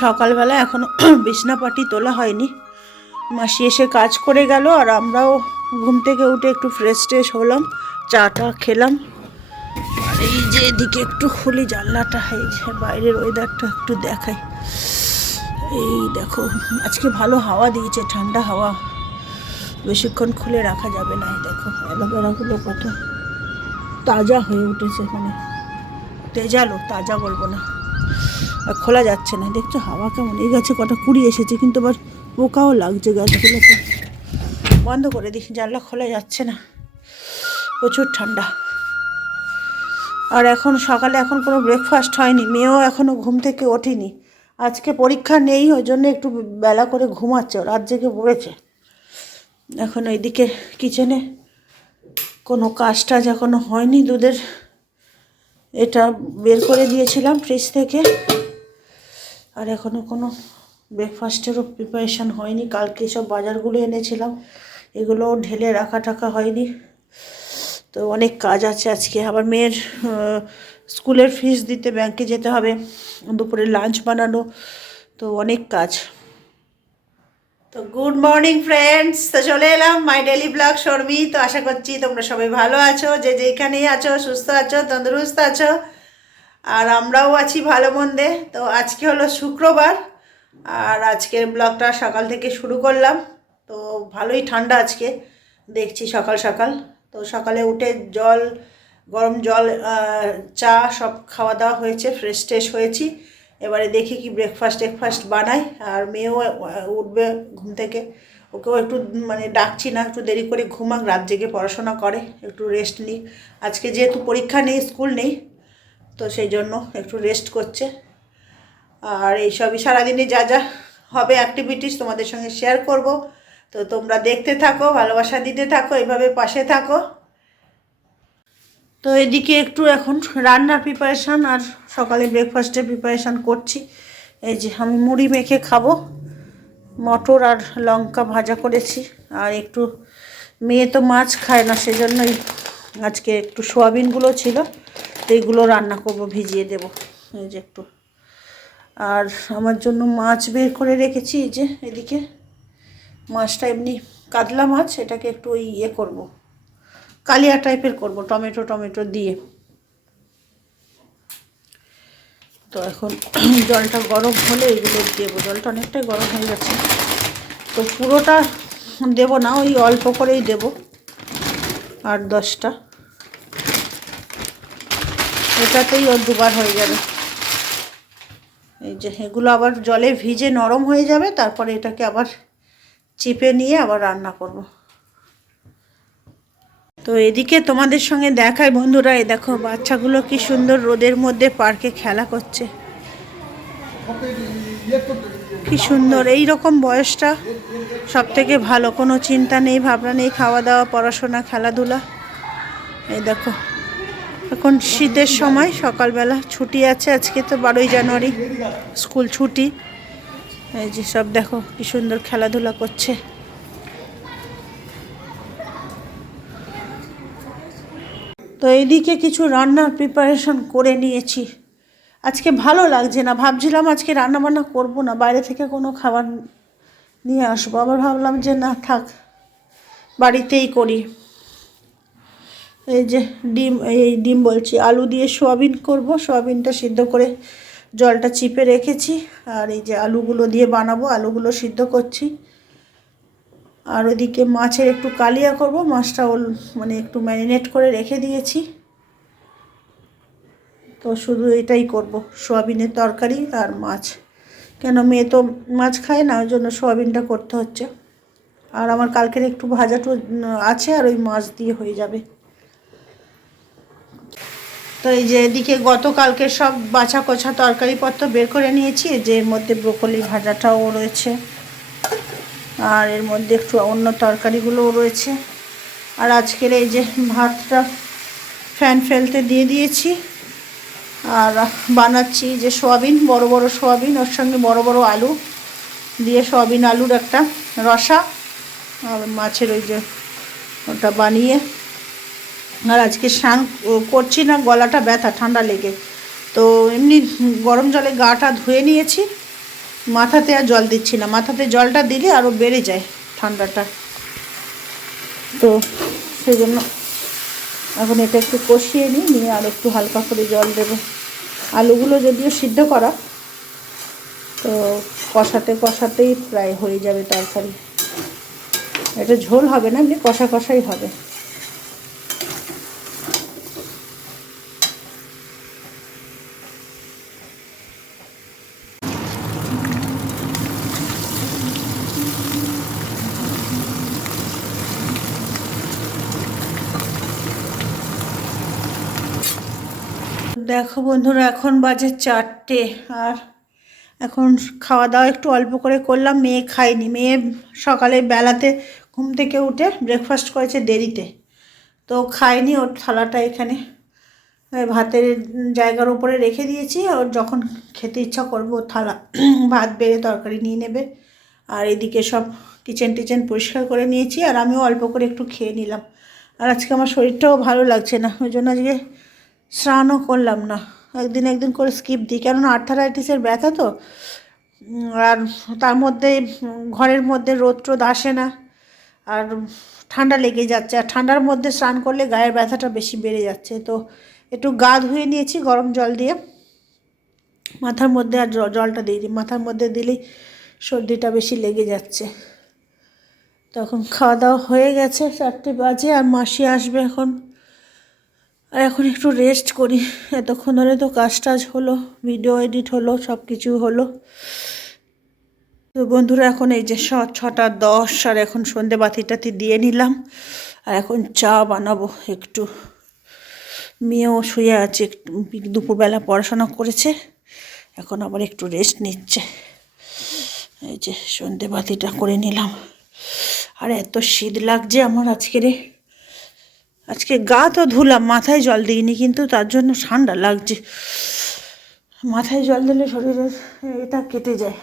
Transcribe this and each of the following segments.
সকালবেলা এখনো বিছনাপাটি তোলা হয়নি। মাসি এসে কাজ করে গেল আর আমরাও ঘুম থেকে উঠে একটু ফ্রেশ ট্রেশ হলাম, চাটা খেলাম। আর এই যে এদিকে একটু খুলি জানলাটা, এই যে বাইরের ওয়েদারটা একটু দেখাই। এই দেখো আজকে ভালো হাওয়া দিয়েছে, ঠান্ডা হাওয়া, বেশিক্ষণ খুলে রাখা যাবে না। দেখো অ্যালোভেরাগুলো কত তাজা হয়ে উঠেছে, মানে তেজালো, তাজা বলবো না, আর খোলা যাচ্ছে না। দেখছো হাওয়া কেমন, এই গাছে কটা কুড়ি এসেছে কিন্তু আবার পোকাও লাগছে গাছগুলোতে। বন্ধ করে দিই, জানলা খোলা যাচ্ছে না, প্রচুর ঠান্ডা। আর এখন সকালে এখন কোনো ব্রেকফাস্ট হয়নি, মেয়েও এখনও ঘুম থেকে ওঠেনি। আজকে পরীক্ষা নেই, ওই জন্য একটু বেলা করে ঘুমাচ্ছে, রাত জেগে পড়েছে। এখন ওইদিকে কিচেনে কোনো কাজ টাজ এখনও হয়নি। দুধের এটা বের করে দিয়েছিলাম ফ্রিজ থেকে, আর এখনও কোনো ব্রেকফাস্টেরও প্রিপারেশান হয়নি। কালকে সব বাজারগুলো এনেছিলাম, এগুলো ঢেলে রাখা টাকা হয়নি। তো অনেক কাজ আছে আজকে। আবার মেয়ের স্কুলের ফিস দিতে ব্যাংকে যেতে হবে, দুপুরে লাঞ্চ বানানো, তো অনেক কাজ। তো গুড মর্নিং ফ্রেন্ডস, তো চলে এলাম মাই ডেলি ব্লগ শর্মি। তো আশা করছি তোমরা সবাই ভালো আছো, যে যেখানেই আছো সুস্থ আছো, তন্দুরুস্ত আছো, আর আমরাও আছি ভালো মন্দে। তো আজকে হলো শুক্রবার, আর আজকের ব্লগটা সকাল থেকে শুরু করলাম। তো ভালোই ঠান্ডা আজকে দেখছি সকাল সকাল। তো সকালে উঠে গরম জল, চা সব খাওয়া দাওয়া হয়েছে, ফ্রেশ ট্রেশ হয়েছি। এবারে দেখি কি ব্রেকফাস্ট বানাই। আর মেয়েও উঠবে ঘুম থেকে, ওকেও একটু মানে ডাকছি না, একটু দেরি করে ঘুমাক, রাত জেগে পড়াশোনা করে, একটু রেস্ট নিই। আজকে যেহেতু পরীক্ষা নেই, স্কুল নেই, তো সেই জন্য একটু রেস্ট করছে। আর এইসবই সারাদিনে যা যা হবে অ্যাক্টিভিটিস তোমাদের সঙ্গে শেয়ার করব। তো তোমরা দেখতে থাকো, ভালোবাসা দিতে থাকো, এইভাবে পাশে থাকো। তো এদিকে একটু এখন রান্নার প্রিপারেশান আর সকালে ব্রেকফাস্টের প্রিপারেশান করছি। এই যে আমি মুড়ি মেখে খাবো, মটর আর লঙ্কা ভাজা করেছি। আর একটু মেয়ে তো মাছ খায় না, সেজন্যই আজকে একটু সোয়াবিনগুলো ছিল, তো এইগুলো রান্না করব, ভিজিয়ে দেব। এই যে একটু, আর আমার জন্য মাছ বের করে রেখেছি। এই যে এদিকে মাছটা এমনি কাতলা মাছ, এটাকে একটু ইয়ে করব, কালিয়া টাইপের করব, টমেটো দিয়ে। তো এখন জলটা গরম হলে এগুলো দেবো, জলটা অনেকটাই গরম হয়ে গেছে। তো পুরোটা দেব না, ওই অল্প করেই দেব, 8-10টা, এটাতেই ওর দুবার হয়ে যাবে। এই যে এগুলো আবার জলে ভিজে নরম হয়ে যাবে, তারপরে এটাকে আবার চিপে নিয়ে আবার রান্না করব। তো এদিকে তোমাদের সঙ্গে দেখাই বন্ধুরা, এই দেখো বাচ্চাগুলো কি সুন্দর রোদের মধ্যে পার্কে খেলা করছে, কি সুন্দর। এই রকম বয়সটা সব থেকে ভালো, কোনো চিন্তা নেই, ভাবনা নেই, খাওয়া দাওয়া, পড়াশোনা, খেলাধুলা। এই দেখো এখন শীতের সময়, সকালবেলা ছুটি আছে, আজকে তো 12ই জানুয়ারি, স্কুল ছুটি। এই যে সব দেখো কি সুন্দর খেলাধুলা করছে। তো এইদিকে কিছু রান্নার প্রিপারেশন করে নিয়েছি। আজকে ভালো লাগছে না, ভাবছিলাম আজকে রান্নাবান্না করব না, বাইরে থেকে কোনো খাবার নিয়ে আসবো, আবার ভাবলাম যে না থাক, বাড়িতেই করি। এই যে ডিম বলছি, আলু দিয়ে সোয়াবিন করব, সোয়াবিনটা সিদ্ধ করে জলটা চিপে রেখেছি। আর এই যে আলুগুলো দিয়ে বানাবো, আলুগুলো সিদ্ধ করছি। আর ওইদিকে মাছের একটু কালিয়া করব, মাছটা মানে একটু ম্যারিনেট করে রেখে দিয়েছি। তো শুধু এটাই করব, সোয়াবিনের তরকারি আর মাছ, কেন মেয়ে তো মাছ খায় না, ওই জন্য সোয়াবিনটা করতে হচ্ছে। আর আমার কালকের একটু ভাজাটু আছে, আর ওই মাছ দিয়ে হয়ে যাবে। তো এই যে এদিকে গতকালকে সব বাছা কোছা তরকারিপত্র বের করে নিয়েছি, যে এর মধ্যে ব্রোকলি ভাজাটাও রয়েছে, আর এর মধ্যে একটু অন্য তরকারিগুলোও রয়েছে। আর আজকের এই যে ভাতটা ফ্যান ফেলতে দিয়ে দিয়েছি, আর বানাচ্ছি যে সোয়াবিন, বড় বড় সোয়াবিন, ওর সঙ্গে বড় বড় আলু দিয়ে সোয়াবিন আলুর একটা রসা, আর মাছের ওই যে ওটা বানিয়ে। আর আজকে স্নান করছি না, গলাটা ব্যথা, ঠান্ডা লেগে, তো এমনি গরম জলে গাটা ধুয়ে নিয়েছি, মাথাতে আর জল দিচ্ছি না, মাথাতে জলটা দিলে আরও বেড়ে যায় ঠান্ডাটা। তো সেই জন্য এখন এটা একটু কষিয়ে নিয়ে আর একটু হালকা করে জল দেবো। আলুগুলো যদিও সিদ্ধ করা, তো কষাতেই প্রায় হয়ে যাবে তরকারি। এটা ঝোল হবে না, এমনি কষা কষাই হবে। দেখো বন্ধুরা, এখন বাজে 4টে, আর এখন খাওয়া দাওয়া একটু অল্প করে করলাম। মেয়ে খায়নি, মেয়ে সকালে বেলাতে ঘুম থেকে উঠে ব্রেকফাস্ট করেছে দেরিতে, তো খায়নি। ওর থালাটা এখানে ভাতের জায়গার উপরে রেখে দিয়েছি, ওর যখন খেতে ইচ্ছা করবে ওর থালা ভাত বেড়ে তরকারি নিয়ে নেবে। আর এদিকে সব কিচেন পরিষ্কার করে নিয়েছি, আর আমিও অল্প করে একটু খেয়ে নিলাম। আর আজকে আমার শরীরটাও ভালো লাগছে না, ওই জন্য আজকে স্নানও করলাম না। একদিন করে স্কিপ দিই, কেননা আর্থারাইটিসের ব্যথা তো। আর তার মধ্যে ঘরের মধ্যে রোদ আসে না, আর ঠান্ডা লেগে যাচ্ছে, আর ঠান্ডার মধ্যে স্নান করলে গায়ের ব্যথাটা বেশি বেড়ে যাচ্ছে। তো একটু গা ধুয়ে নিয়েছি গরম জল দিয়ে, মাথার মধ্যে আর জলটা দিই, মাথার মধ্যে দিলেই সর্দিটা বেশি লেগে যাচ্ছে। তখন খাওয়া দাওয়া হয়ে গেছে, 4টে বাজে, আর মাসি আসবে এখন। আর এখন একটু রেস্ট করি। এতক্ষণ ধরে তো কাজ টাজ হলো, ভিডিও এডিট হলো, সব কিছু হলো। তো বন্ধুরা, এখন এই যে 6:10, আর এখন সন্ধে বাতিটাতি দিয়ে নিলাম, আর এখন চা বানাবো একটু। মেয়েও শুয়ে আছে, একটু দুপুরবেলা পড়াশোনা করেছে, এখন আবার একটু রেস্ট নিচ্ছে। এই যে সন্ধে বাতিটা করে নিলাম। আর এত শীত লাগছে আমার আজকে গা তো ধুলাম, মাথায় জল দিইনি, কিন্তু তার জন্য ঠান্ডা লাগছে। মাথায় জল দিলে শরীরের এটা কেটে যায়।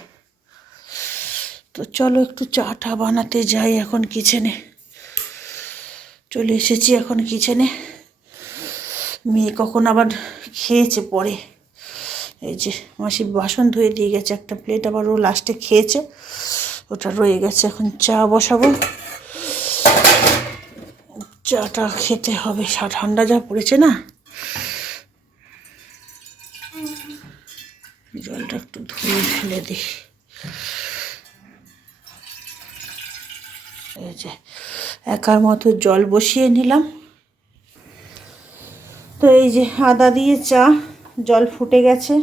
তো চলো একটু চাটা বানাতে যাই। এখন কিচেনে চলে এসেছি, এখন কিচেনে। মেয়ে কখন আবার খেয়েছে পরে, এই যে মাসি বাসন ধুয়ে দিয়ে গেছে, একটা প্লেট আবার ও লাস্টে খেয়েছে, ওটা রয়ে গেছে। এখন চা বসাবো, চাটা খেতে হবে। ঠান্ডা যা পড়েছে না, জলটা একটু ধুয়ে ফেলে দিই। এই যে একার মতো জল বসিয়ে নিলাম। তো এই যে আদা দিয়ে চা, জল ফুটে গেছে,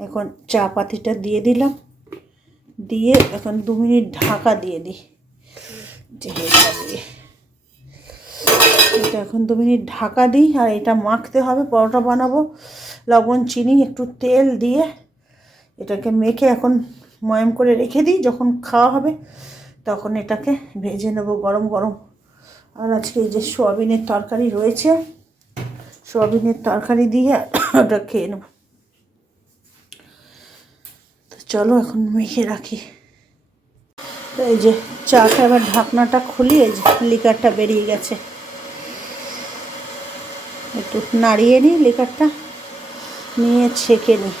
এখন চা পাতিটা দিয়ে দিলাম, দিয়ে এখন 2 মিনিট ঢাকা দিয়ে দিই। এটা এখন 2 মিনিট ঢাকা দিই, আর এটা মাখতে হবে। পরোটা বানাবো, লবণ চিনি একটু তেল দিয়ে এটাকে মেখে এখন ময়াম করে রেখে দিই, যখন খাওয়া হবে তখন এটাকে ভেজে নেব গরম গরম। আর আজকে এই যে সোয়াবিনের তরকারি রয়েছে, সোয়াবিনের তরকারি দিয়ে ওটা খেয়ে নেব। তো চলো এখন মেখে রাখি। তো এই যে চাটা এবার ঢাকনাটা খুলি, এই যে লিকারটা বেরিয়ে গেছে, একটু নাড়িয়ে নিই, লিকারটা নিয়ে ছেঁকে নিই।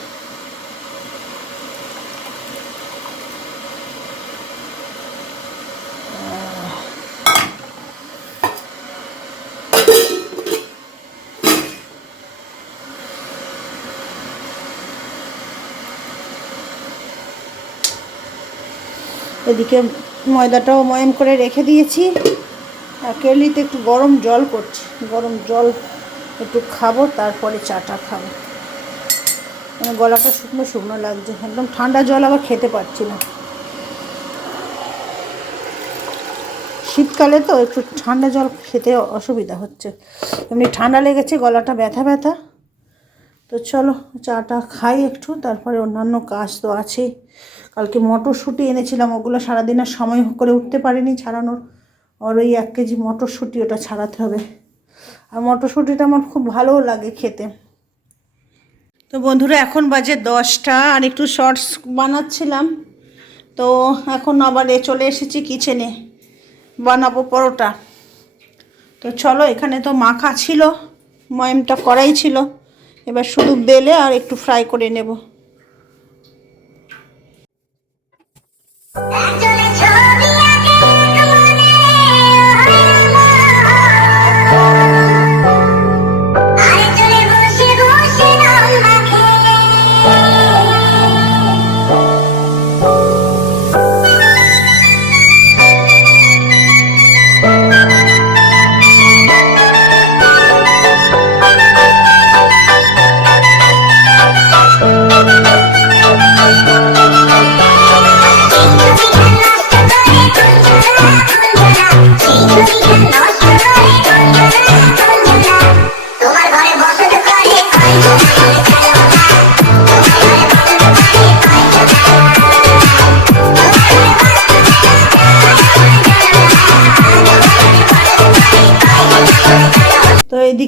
এদিকে ময়দাটাও ময়াম করে রেখে দিয়েছি, আর কেটলিতে একটু গরম জল করছি, গরম জল একটু খাবো, তারপরে চাটা খাবো। মানে গলাটা শুকনো শুকনো লাগছে, একদম ঠান্ডা জল আবার খেতে পারছি না। শীতকালে তো একটু ঠান্ডা জল খেতে অসুবিধা হচ্ছে, এমনি ঠান্ডা লেগেছে, গলাটা ব্যথা ব্যথা। তো চলো চাটা খাই একটু, তারপরে অন্যান্য কাজ তো আছেই। কালকে মটরশুঁটি এনেছিলাম, ওগুলো সারাদিনের সময় করে উঠতে পারিনি ছাড়ানোর। আর ওই 1 কেজি মটরশুঁটি, ওটা ছাড়াতে হবে। আর মটরশুঁটিটা আমার খুব ভালোও লাগে খেতে। তো বন্ধুরা, এখন বাজে 10টা, আর একটু শর্টস বানাচ্ছিলাম। তো এখন আবার চলে এসেছি কিচেনে, বানাবো পরোটা। তো চলো, এখানে তো মাখা ছিল, ময়ামটা করাই ছিল, এবার শুধু বেলে আর একটু ফ্রাই করে নেব।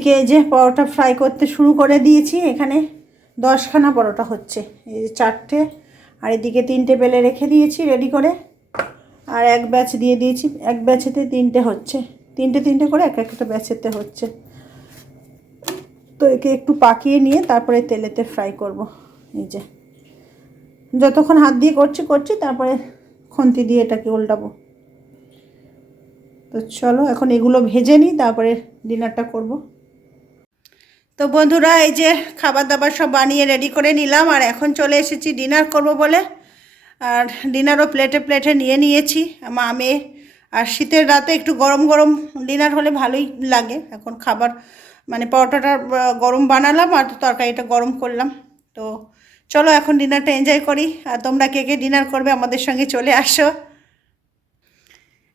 এদিকে এই যে পরোটা ফ্রাই করতে শুরু করে দিয়েছি। এখানে 10খানা পরোটা হচ্ছে, এই যে 4টে, আর এদিকে 3টে বেলে রেখে দিয়েছি রেডি করে, আর এক ব্যাচ দিয়ে দিয়েছি। এক ব্যাচেতে 3টে হচ্ছে, 3টে করে এক একটা ব্যাচেতে হচ্ছে। তো একে একটু পাকিয়ে নিয়ে তারপরে তেলেতে ফ্রাই করব। এই যে যতক্ষণ হাত দিয়ে করছি তারপরে খুন্তি দিয়ে এটাকে উল্টাবো। তো চলো এখন এগুলো ভেজে নিই, তারপরে ডিনারটা করব। তো বন্ধুরা এই যে খাবার দাবার সব বানিয়ে রেডি করে নিলাম, আর এখন চলে এসেছি ডিনার করব বলে। আর ডিনারও প্লেটে প্লেটে নিয়ে নিয়েছি মেয়ে। আর শীতের রাতে একটু গরম গরম ডিনার হলে ভালোই লাগে। এখন খাবার মানে পরোটাটা গরম বানালাম আর তরকারিটা গরম করলাম। তো চলো এখন ডিনারটা এনজয় করি। আর তোমরা কে কে ডিনার করবে আমাদের সঙ্গে চলে আসো।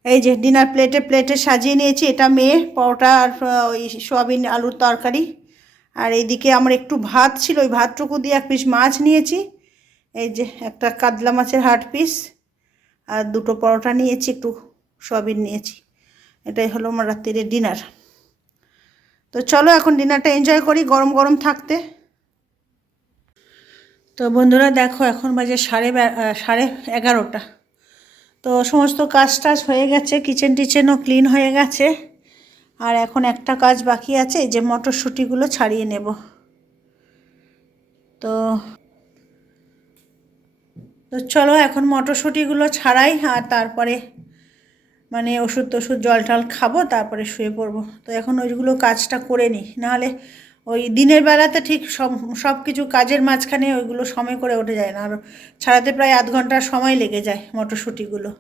এই যে ডিনার প্লেটে প্লেটে সাজিয়ে নিয়েছি। এটা মেয়ে পরোটা আর ওই সোয়াবিন আলুর তরকারি। আর এইদিকে আমার একটু ভাত ছিল, ওই ভাতটুকু দিয়ে 1 পিস মাছ নিয়েছি। এই যে একটা কাতলা মাছের হাট পিস, আর 2টো পরোটা নিয়েছি, একটু সোয়াবিন নিয়েছি। এটাই হলো আমার রাত্রির ডিনার। তো চলো এখন ডিনারটা এনজয় করি গরম গরম থাকতে। তো বন্ধুরা দেখো এখন বাজে 11:30। তো সমস্ত কাজ টাজ হয়ে গেছে, কিচেন টিচেনও ক্লিন হয়ে গেছে। আর এখন একটা কাজ বাকি আছে, এই যে মটরশুঁটিগুলো ছাড়িয়ে নেব। তো তো চলো এখন মটরশুঁটিগুলো ছাড়াই, আর তারপরে মানে ওষুধ জল টল খাবো, তারপরে শুয়ে পড়বো। তো এখন ওইগুলো কাজটা করে নিই, নাহলে ওই দিনের বেলাতে ঠিক সব কিছু কাজের মাঝখানে ওইগুলো সময় করে ওঠে যায় না, আর ছাড়াতে প্রায় আধ ঘন্টার সময় লেগে যায় মটরশুঁটিগুলো।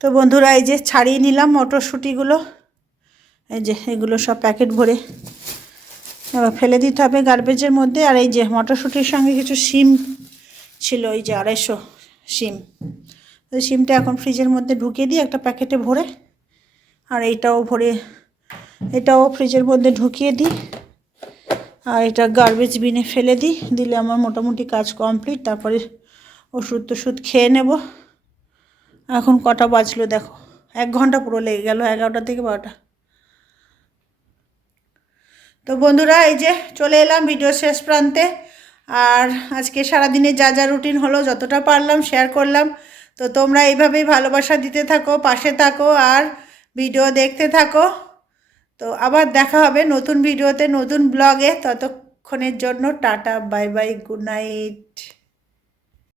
তো বন্ধুরা এই যে ছাড়িয়ে নিলাম মটরশুঁটিগুলো। এই যে এগুলো সব প্যাকেট ভরে ফেলে দিতে হবে গার্বেজের মধ্যে। আর এই যে মটরশুঁটির সঙ্গে কিছু শিম ছিল, এই যে 250 শিম। তো শিমটা এখন ফ্রিজের মধ্যে ঢুকিয়ে দিই একটা প্যাকেটে ভরে, আর এটাও ফ্রিজের মধ্যে ঢুকিয়ে দিই, আর এটা গার্বেজ বিনে ফেলে দিলে আমার মোটামুটি কাজ কমপ্লিট। তারপরে ওষুধ খেয়ে নেব। এখন কটা বাজলো দেখো, 1 ঘন্টা পুরো লেগে গেল, 11টা থেকে 12টা। তো বন্ধুরা এই যে চলে এলাম ভিডিও শেষ প্রান্তে। আর আজকে সারাদিনে যা যা রুটিন হলো যতটা পারলাম শেয়ার করলাম। তো তোমরা এইভাবেই ভালোবাসা দিতে থাকো, পাশে থাকো, আর ভিডিও দেখতে থাকো। তো আবার দেখা হবে নতুন ভিডিওতে, নতুন ব্লগে। ততক্ষণের জন্য tata, bye bye, good night.